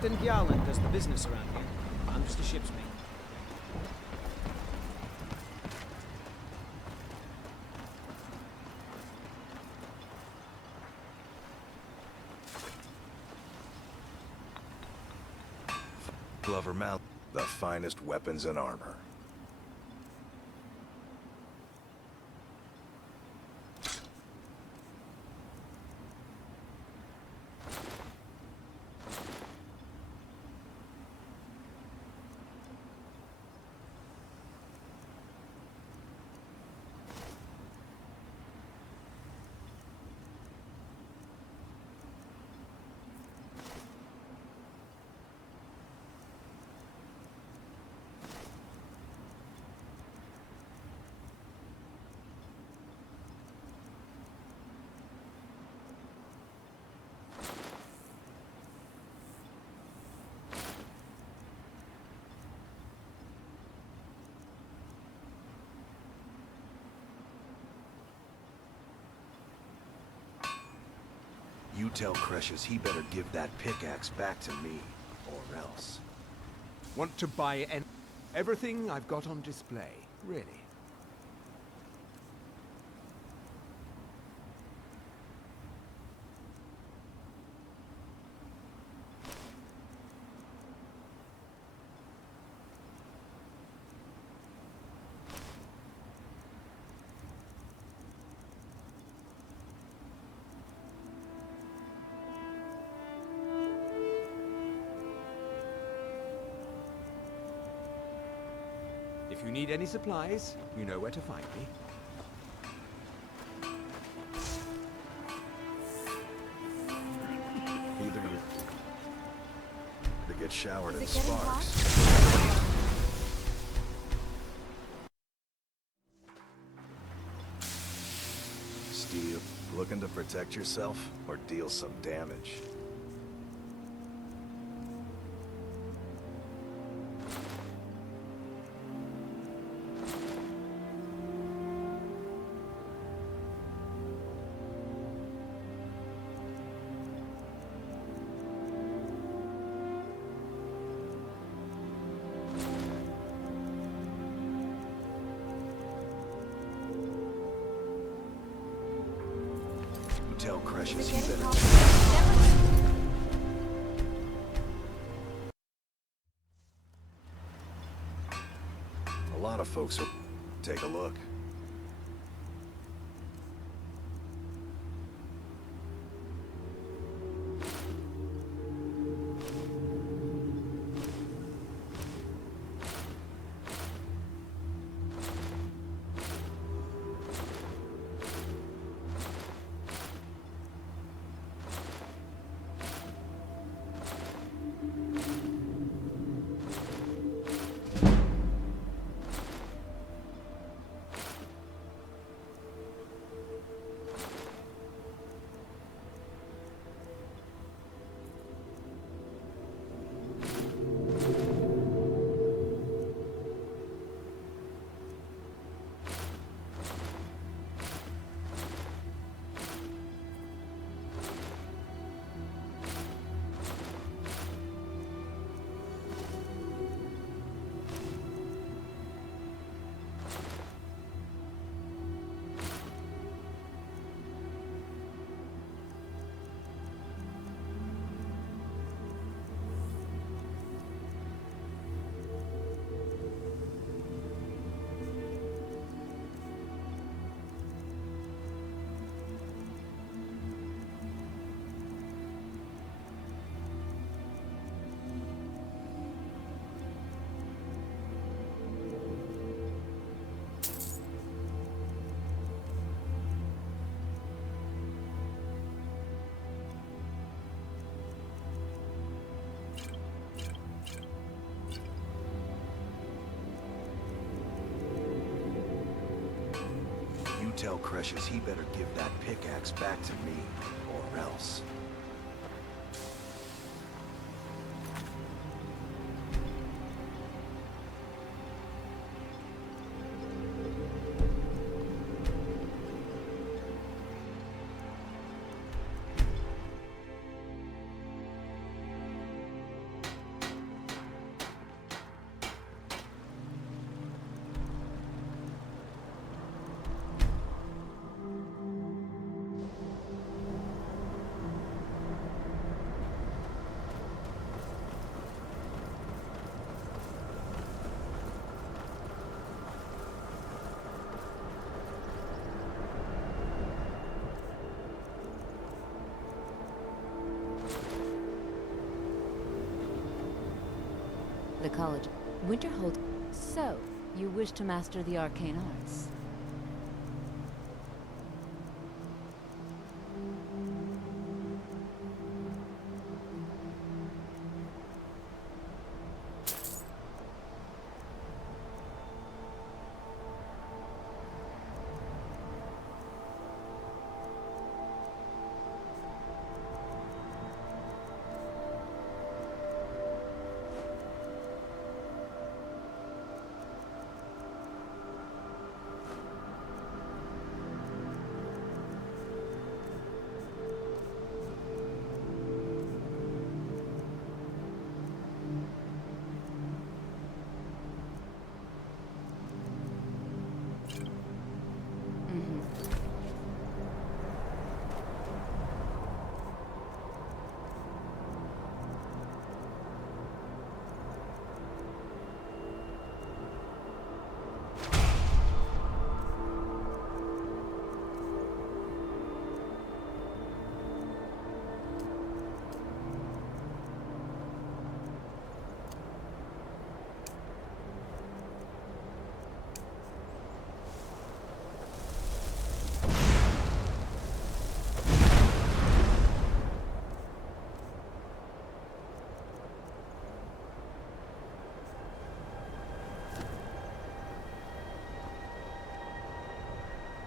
Captain Gjallan does the business around here. I'm just a ship's mate. Glover Mount, the finest weapons and armor. You tell Cresius he better give that pickaxe back to me, or else. Want to buy everything I've got on display, really. If you need any supplies, you know where to find me. Either you to get showered in sparks. Steve, looking to protect yourself or deal some damage? Tell Cresius he better. A lot of folks will take a look. Tell Cresius he better give that pickaxe back to me, or else. College. Winterhold. So, you wish to master the arcane arts?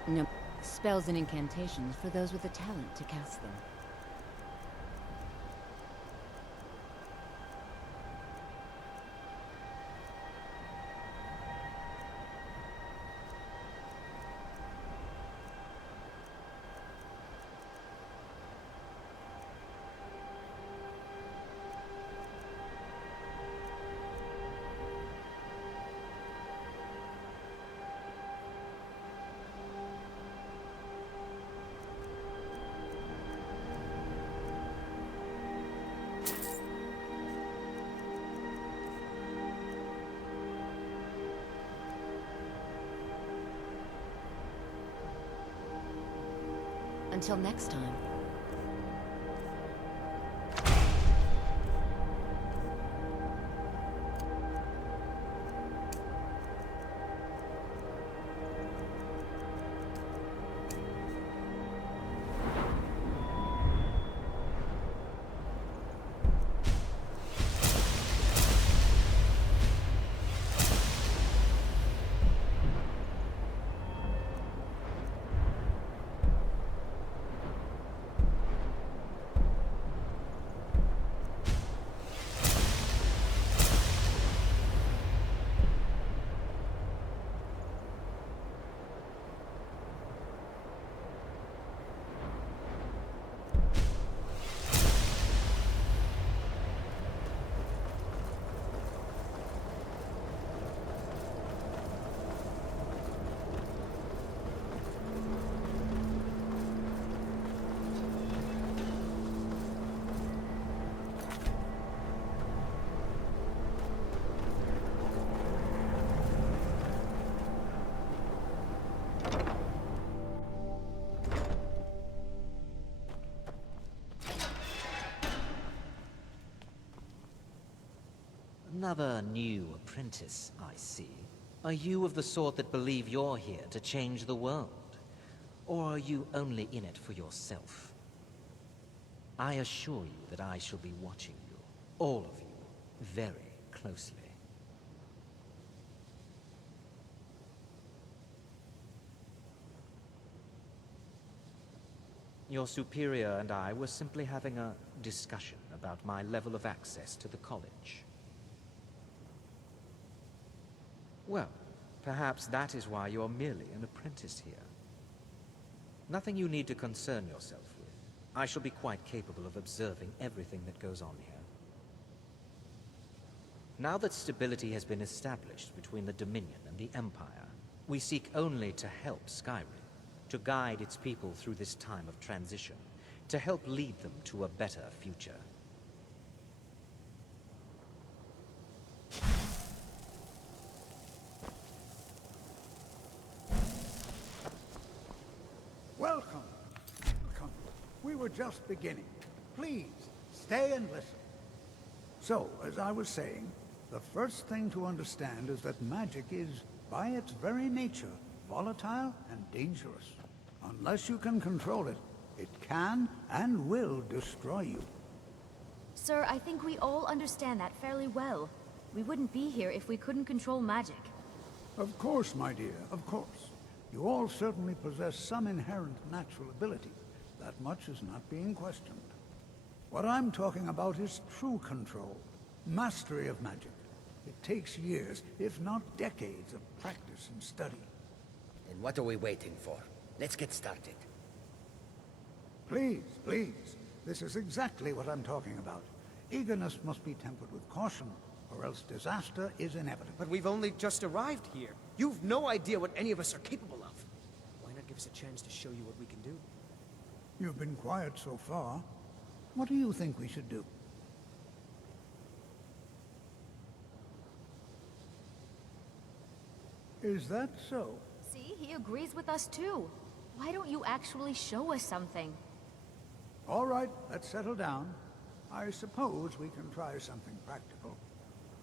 No. Spells and incantations for those with the talent to cast them. Until next time. Another new apprentice, I see. Are you of the sort that believe you're here to change the world? Or are you only in it for yourself? I assure you that I shall be watching you, all of you, very closely. Your superior and I were simply having a discussion about my level of access to the college. Well, perhaps that is why you're merely an apprentice here. Nothing you need to concern yourself with. I shall be quite capable of observing everything that goes on here. Now that stability has been established between the Dominion and the Empire, we seek only to help Skyrim, to guide its people through this time of transition, to help lead them to a better future. Welcome. Welcome. We were just beginning. Please, stay and listen. So, as I was saying, The first thing to understand is that magic is, by its very nature, volatile and dangerous. Unless you can control it, it can and will destroy you. Sir, I think we all understand that fairly well. We wouldn't be here if we couldn't control magic. Of course, my dear, of course. You all certainly possess some inherent natural ability. That much is not being questioned. What I'm talking about is true control, mastery of magic. It takes years, if not decades, of practice and study. Then what are we waiting for? Let's get started. Please, please. This is exactly what I'm talking about. Eagerness must be tempered with caution, or else disaster is inevitable. But we've only just arrived here. You've no idea what any of us are capable of. Why not give us a chance to show you what we can do? You've been quiet so far. What do you think we should do? Is that so? See, he agrees with us too. Why don't you actually show us something? All right, let's settle down. I suppose we can try something practical.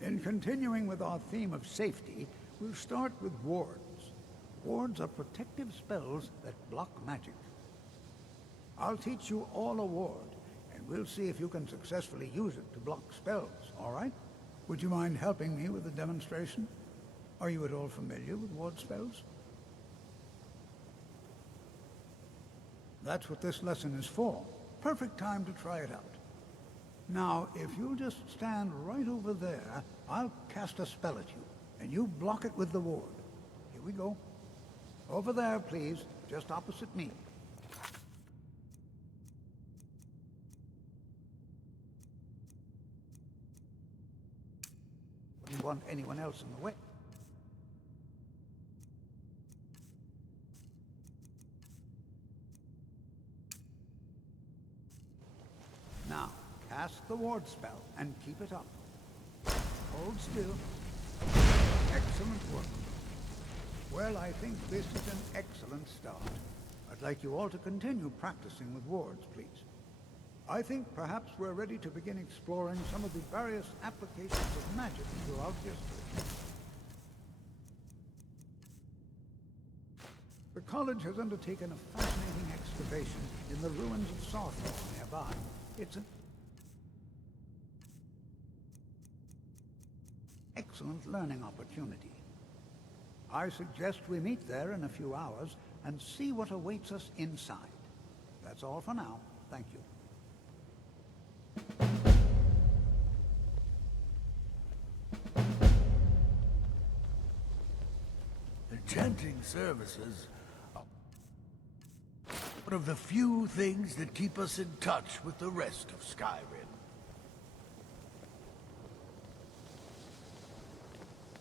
In continuing with our theme of safety, we'll start with wards. Wards are protective spells that block magic. I'll teach you all a ward, and we'll see if you can successfully use it to block spells, all right? Would you mind helping me with the demonstration? Are you at all familiar with ward spells? That's what this lesson is for. Perfect time to try it out. Now, if you'll just stand right over there, I'll cast a spell at you, and you block it with the ward. Here we go. Over there, please, just opposite me. Wouldn't want anyone else in the way. Now, cast the ward spell and keep it up. Hold still. Excellent work. Well, I think this is an excellent start. I'd like you all to continue practicing with wards, please. I think perhaps we're ready to begin exploring some of the various applications of magic throughout history. The college has undertaken a fascinating excavation in the ruins of Sawthorn nearby. It's an excellent learning opportunity. I suggest we meet there in a few hours and see what awaits us inside. That's all for now. Thank you. The chanting services are one of the few things that keep us in touch with the rest of Skyrim.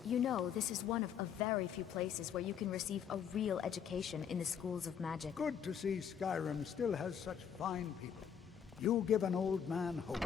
You know, this is one of a very few places where you can receive a real education in the schools of magic. Good to see Skyrim still has such fine people. You give an old man hope.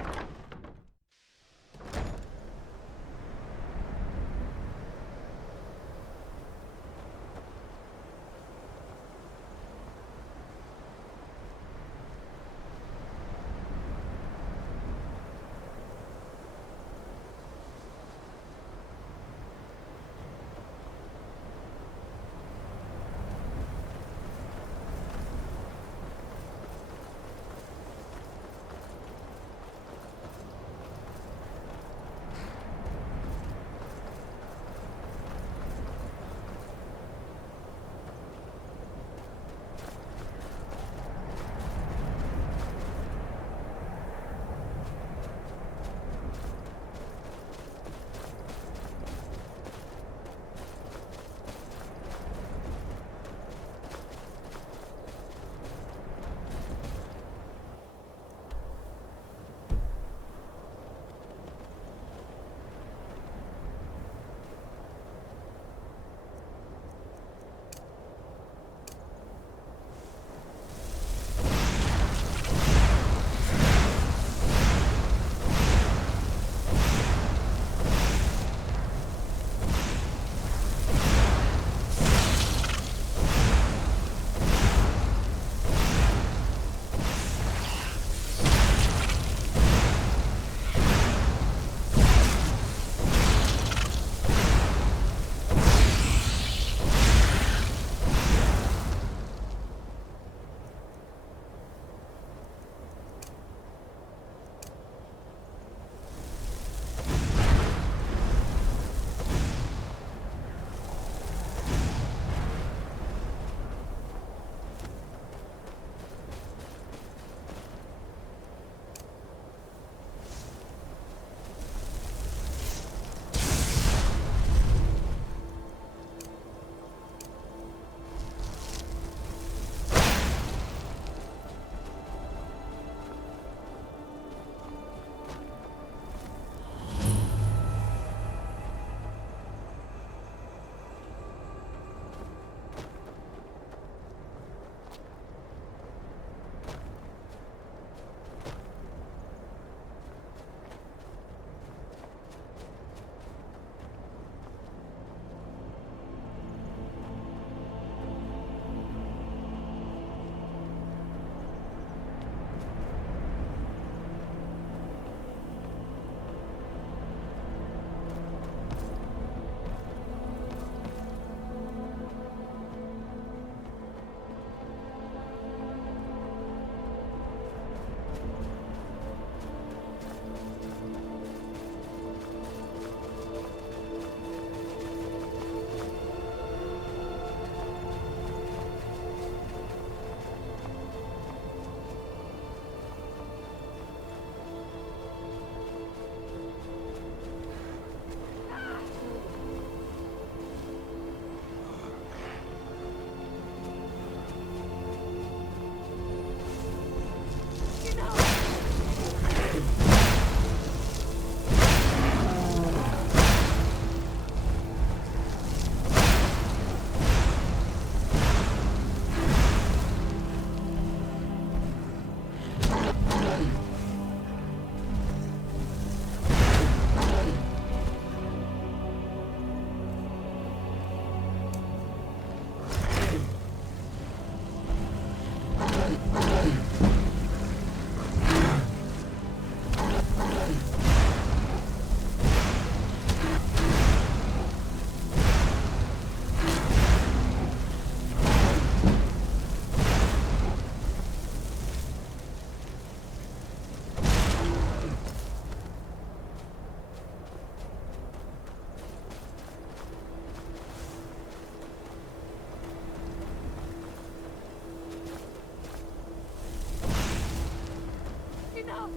enough!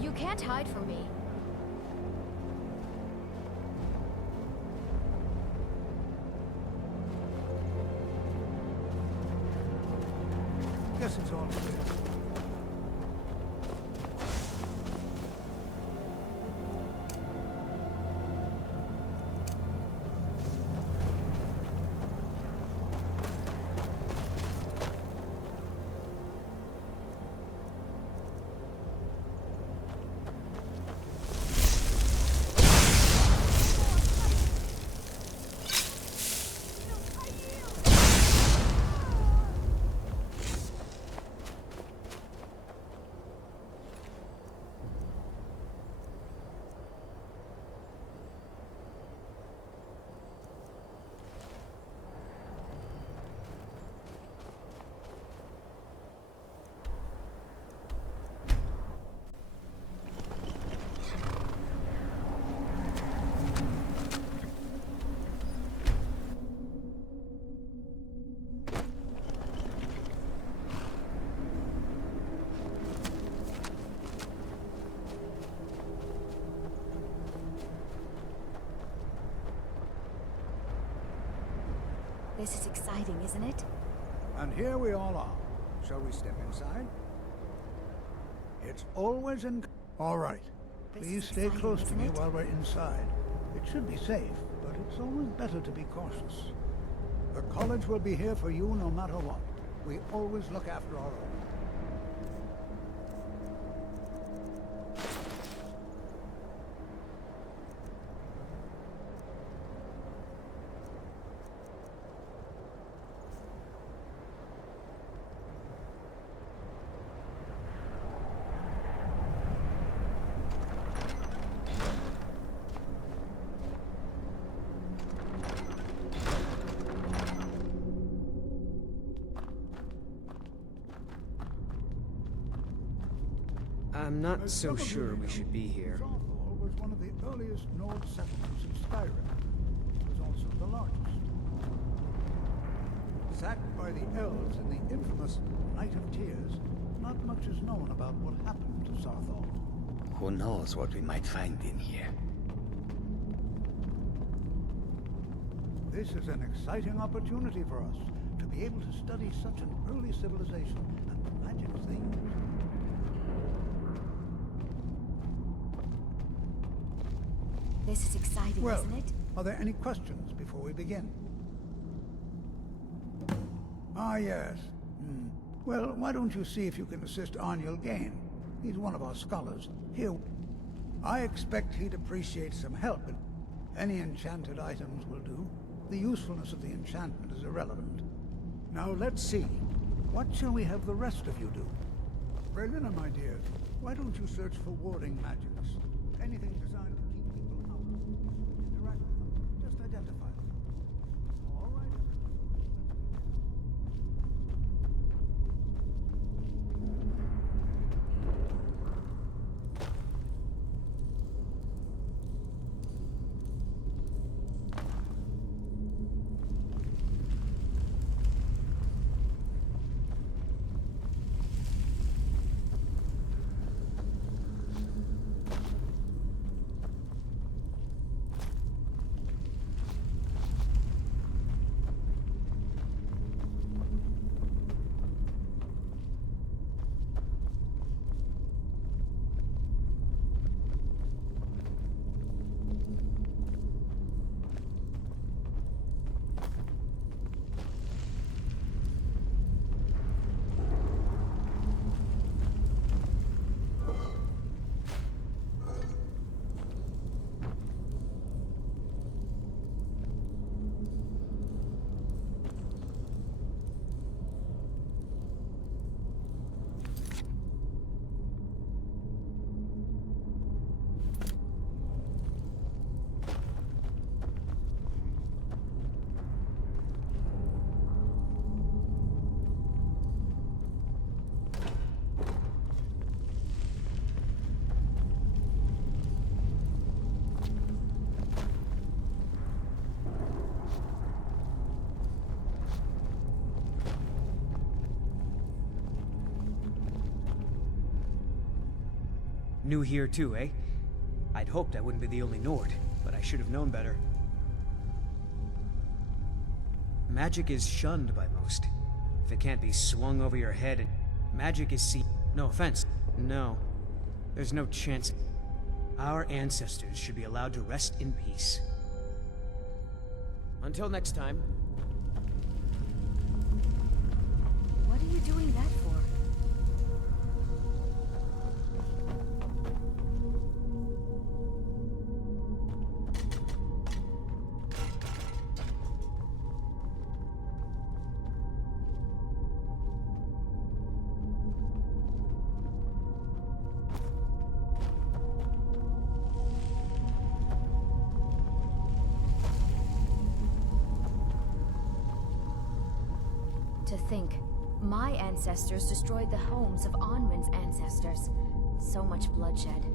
You can't hide from me. Guess it's all clear. This is exciting, isn't it? And here we all are. Shall we step inside? It's always in... All right. This Please is stay exciting, close to isn't me it? while we're inside. It should be safe, but it's always better to be cautious. The college will be here for you no matter what. We always look after our own. I'm not so sure we should be here. Sawthall was one of the earliest Nord settlements in Skyrim. It was also the largest. Sacked by the elves in the infamous Night of Tears, not much is known about what happened to Sawthall. Who knows what we might find in here? This is an exciting opportunity for us to be able to study such an early civilization and magic things. This is exciting, Well, isn't it? are there any questions before we begin? Ah, yes. Well, why don't you see if you can assist Arniel Gain? He's one of our scholars. Here, I expect he'd appreciate some help, but any enchanted items will do. The usefulness of the enchantment is irrelevant. Now, let's see. What shall we have the rest of you do? Brelina, my dear, why don't you search for warding magics? Anything designed to keep people out. Interact with them. Just identify them. All right, New here too, eh? I'd hoped I wouldn't be the only Nord, but I should have known better. Magic is shunned by most. If it can't be swung over your head, magic is seen. No offense. No. There's no chance. Our ancestors should be allowed to rest in peace. Until next time. What are you doing that for? To think, my ancestors destroyed the homes of Onwin's ancestors. So much bloodshed.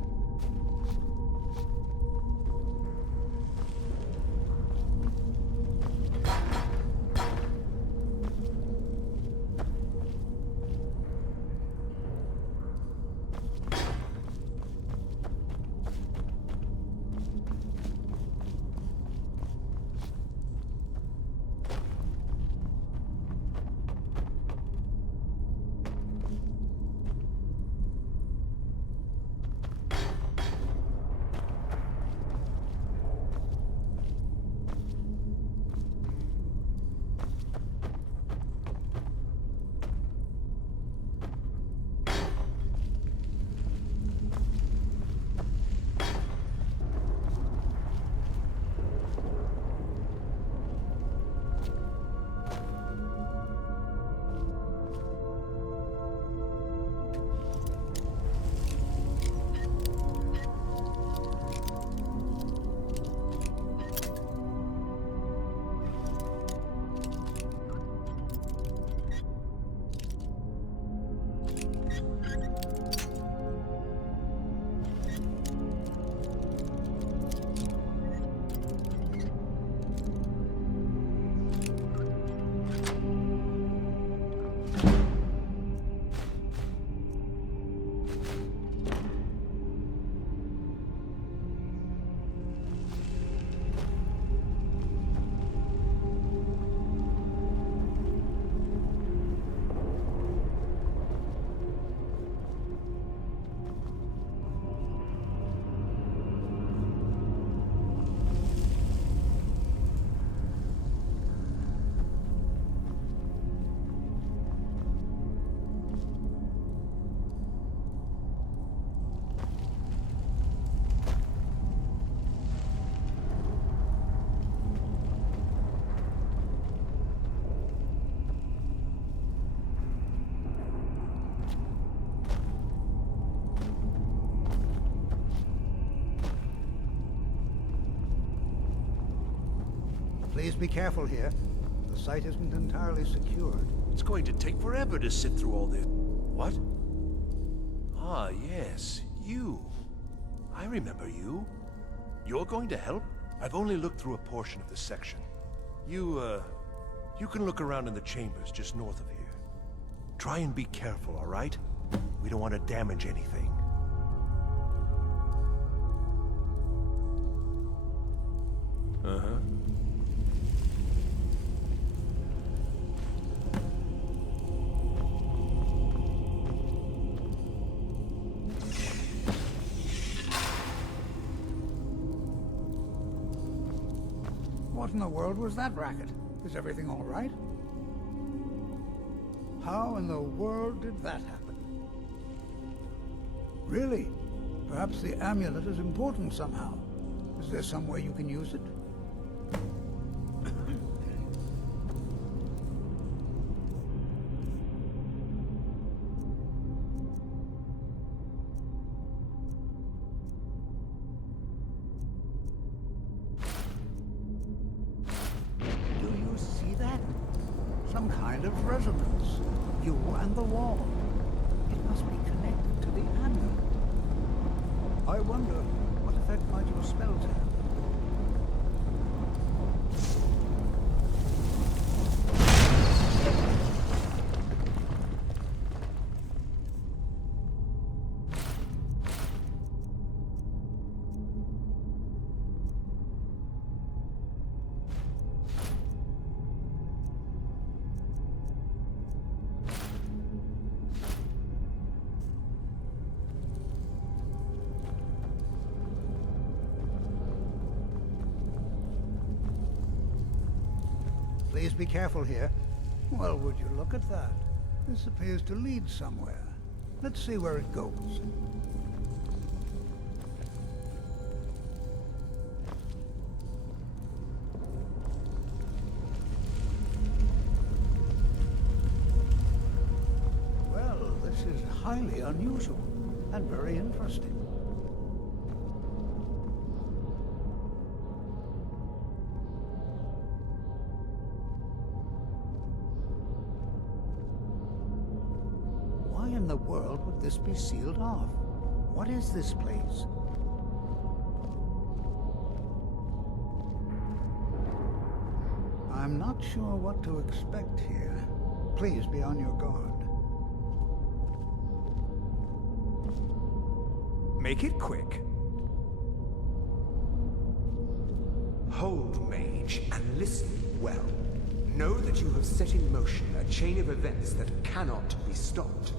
Please be careful here. The site isn't entirely secured. It's going to take forever to sit through all this. What? Ah, yes. You. I remember you. You're going to help? I've only looked through a portion of the section. You can look around in the chambers just north of here. Try and be careful, all right? We don't want to damage anything. Uh-huh. What in the world was that racket? Is everything all right? How in the world did that happen? Really? Perhaps the amulet is important somehow. Is there some way you can use it? Do you see that? Some kind of resonance. You and the wall. It must be connected to the amulet. I wonder, what effect might your spells have? Please be careful here. Well, would you look at that? This appears to lead somewhere. Let's see where it goes. Well, this is highly unusual and very interesting. Why in the world would this be sealed off? What is this place? I'm not sure what to expect here. Please be on your guard. Make it quick. Hold, Mage, and listen well. Know that you have set in motion a chain of events that cannot be stopped.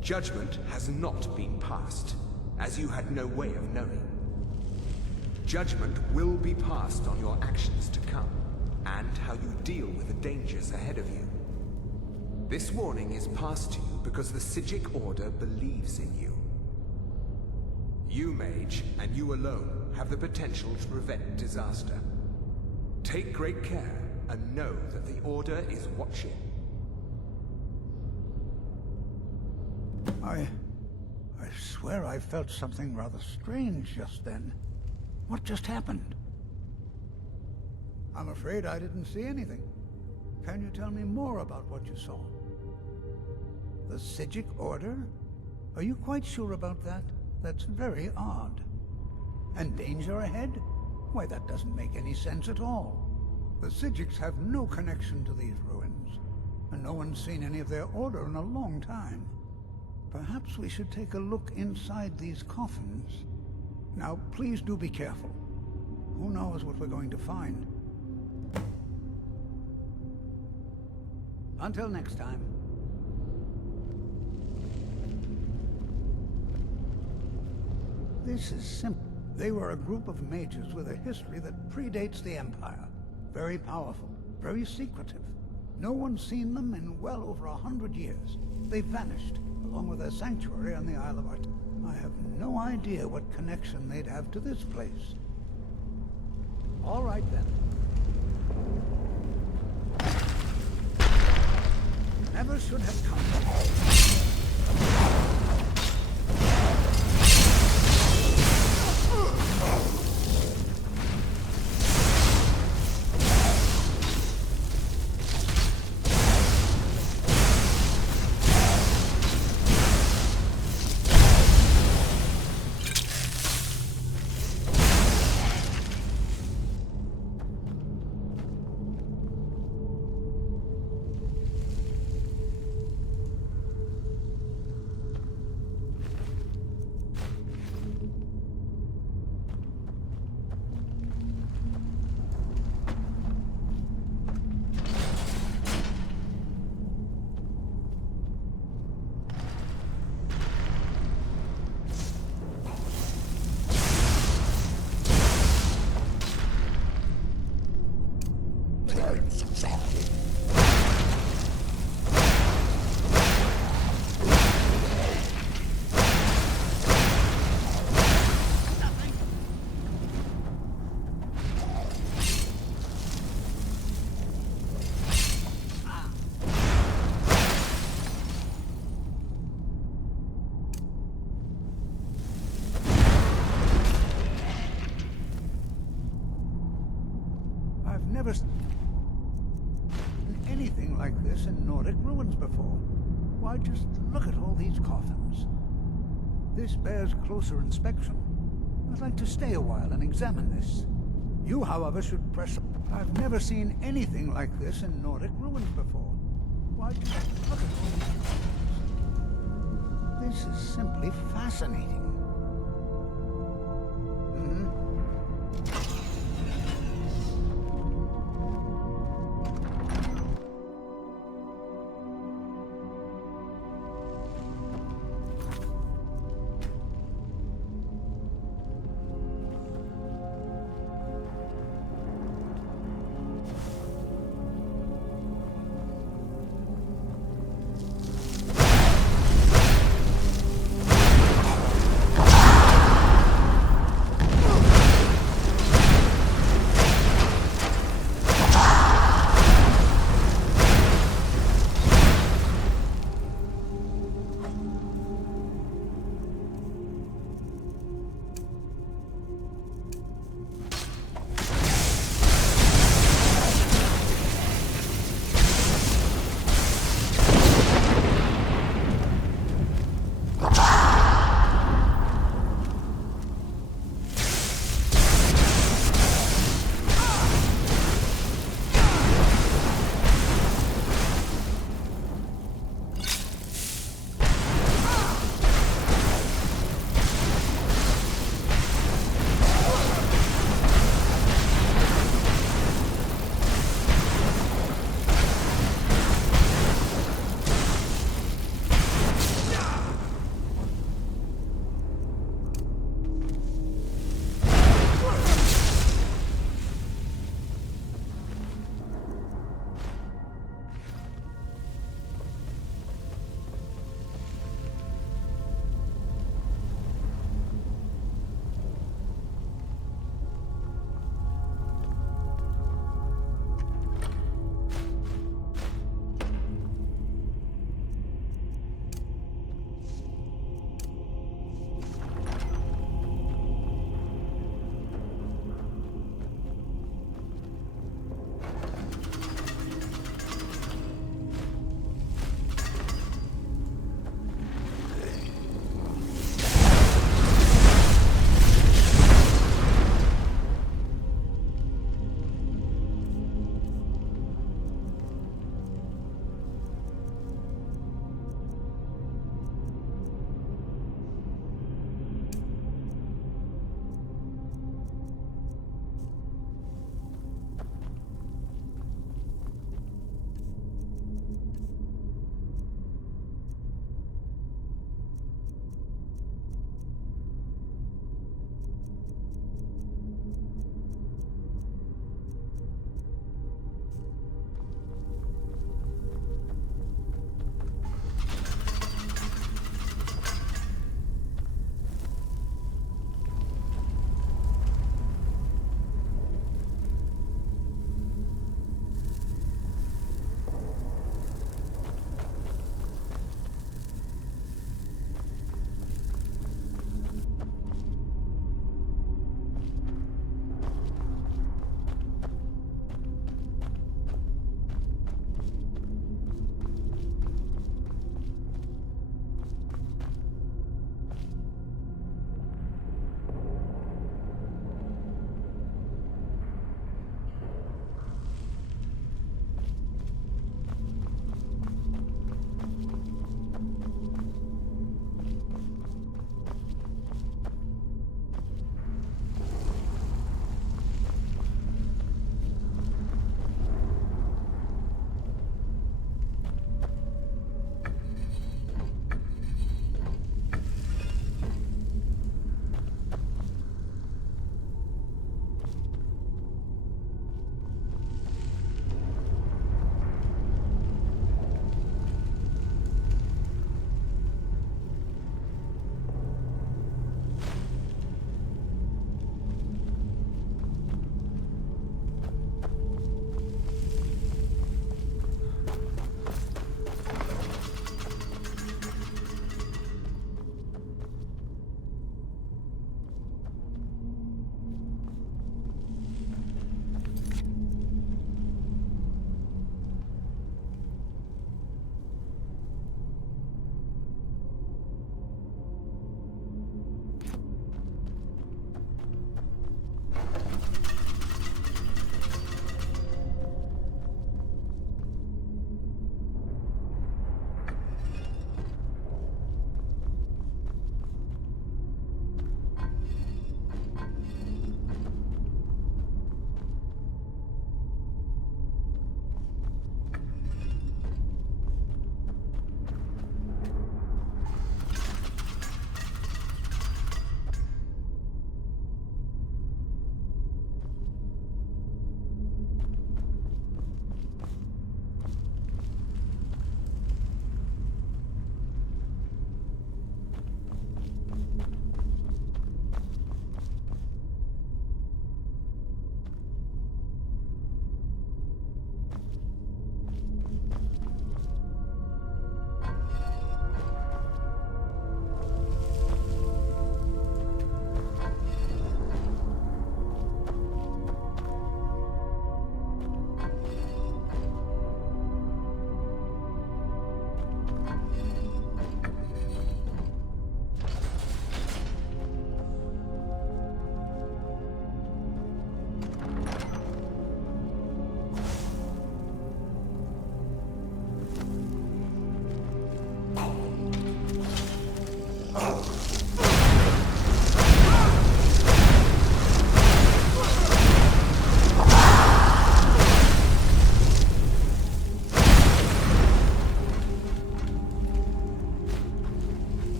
Judgment has not been passed, as you had no way of knowing. Judgment will be passed on your actions to come, and how you deal with the dangers ahead of you. This warning is passed to you because the Psijic Order believes in you. You, Mage, and you alone, have the potential to prevent disaster. Take great care, and know that the Order is watching. I swear I felt something rather strange just then. What just happened? I'm afraid I didn't see anything. Can you tell me more about what you saw? The Psijic Order? Are you quite sure about that? That's very odd. And danger ahead? Why, that doesn't make any sense at all. The Psijics have no connection to these ruins, and no one's seen any of their order in a long time. Perhaps we should take a look inside these coffins. Now, please do be careful. Who knows what we're going to find? Until next time. This is simple. They were a group of mages with a history that predates the Empire. Very powerful, very secretive. No one's seen them in well over 100 years. They vanished, along with their sanctuary on the Isle of Art. I have no idea what connection they'd have to this place. All right, then. Never should have come. Never seen anything like this in Nordic ruins before. Why, just look at all these coffins. This bears closer inspection. I'd like to stay a while and examine this. You, however, should press... I've never seen anything like this in Nordic ruins before. Why, just look at all these coffins. This is simply fascinating.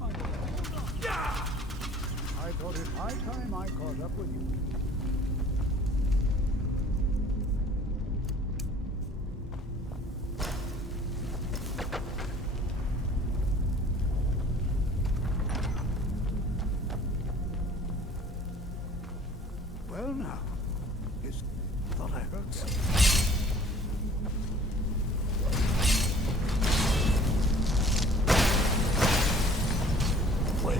on, my boy. I thought it high time I caught up with you. Well now, thought I heard something. Wait.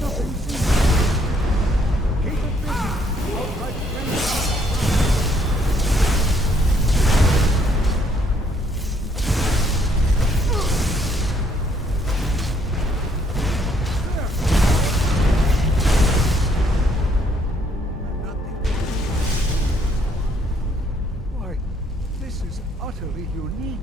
Nothing seems. Keep it busy. I'll try to bring it out. Why, this is utterly unique.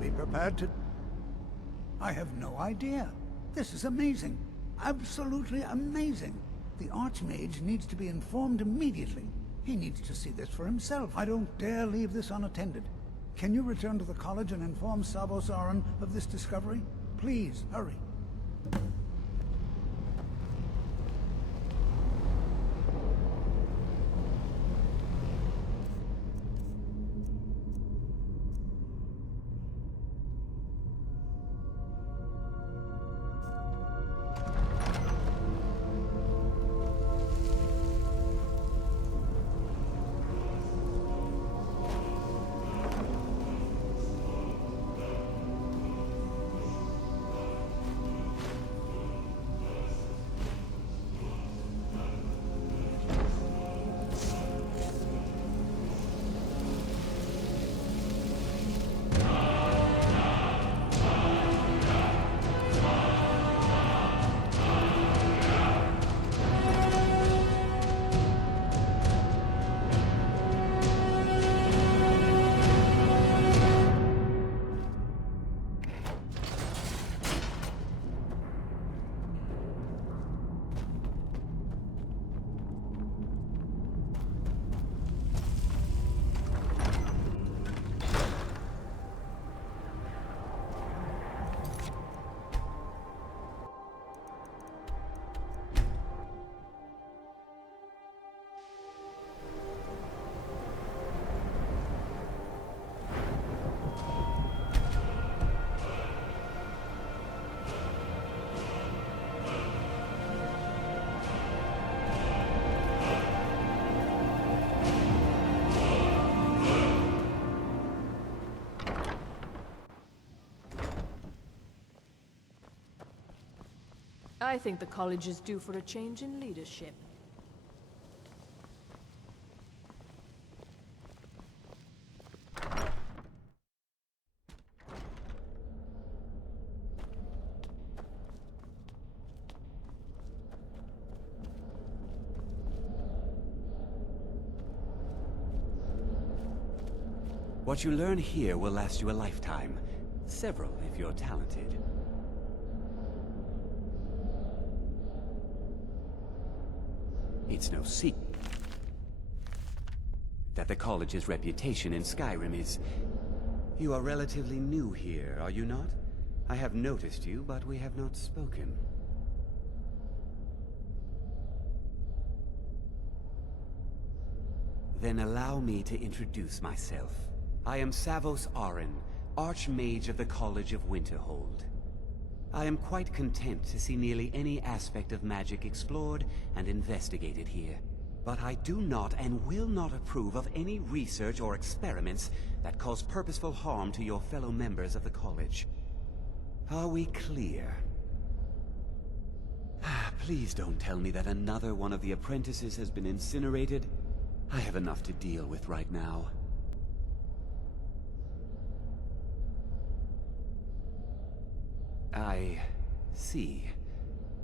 Be prepared to... I have no idea. This is amazing. Absolutely amazing. The Archmage needs to be informed immediately. He needs to see this for himself. I don't dare leave this unattended. Can you return to the college and inform Savos Aran of this discovery? Please, hurry. I think the college is due for a change in leadership. What you learn here will last you a lifetime. Several, if you're talented. It's no secret that the college's reputation in Skyrim is... You are relatively new here, are you not? I have noticed you, but we have not spoken. Then allow me to introduce myself. I am Savos Aran, Archmage of the College of Winterhold. I am quite content to see nearly any aspect of magic explored and investigated here. But I do not and will not approve of any research or experiments that cause purposeful harm to your fellow members of the college. Are we clear? Please don't tell me that another one of the apprentices has been incinerated. I have enough to deal with right now. I see.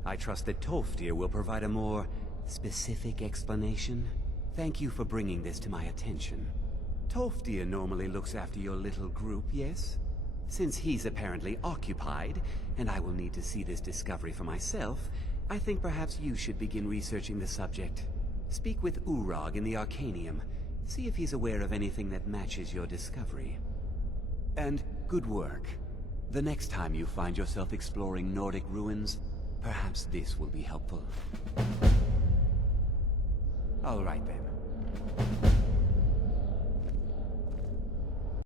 I trust that Tolfdir will provide a more specific explanation. Thank you for bringing this to my attention. Tolfdir normally looks after your little group, yes? Since he's apparently occupied, and I will need to see this discovery for myself, I think perhaps you should begin researching the subject. Speak with Urag in the Arcanium. See if he's aware of anything that matches your discovery. And good work. The next time you find yourself exploring Nordic ruins, perhaps this will be helpful. All right then.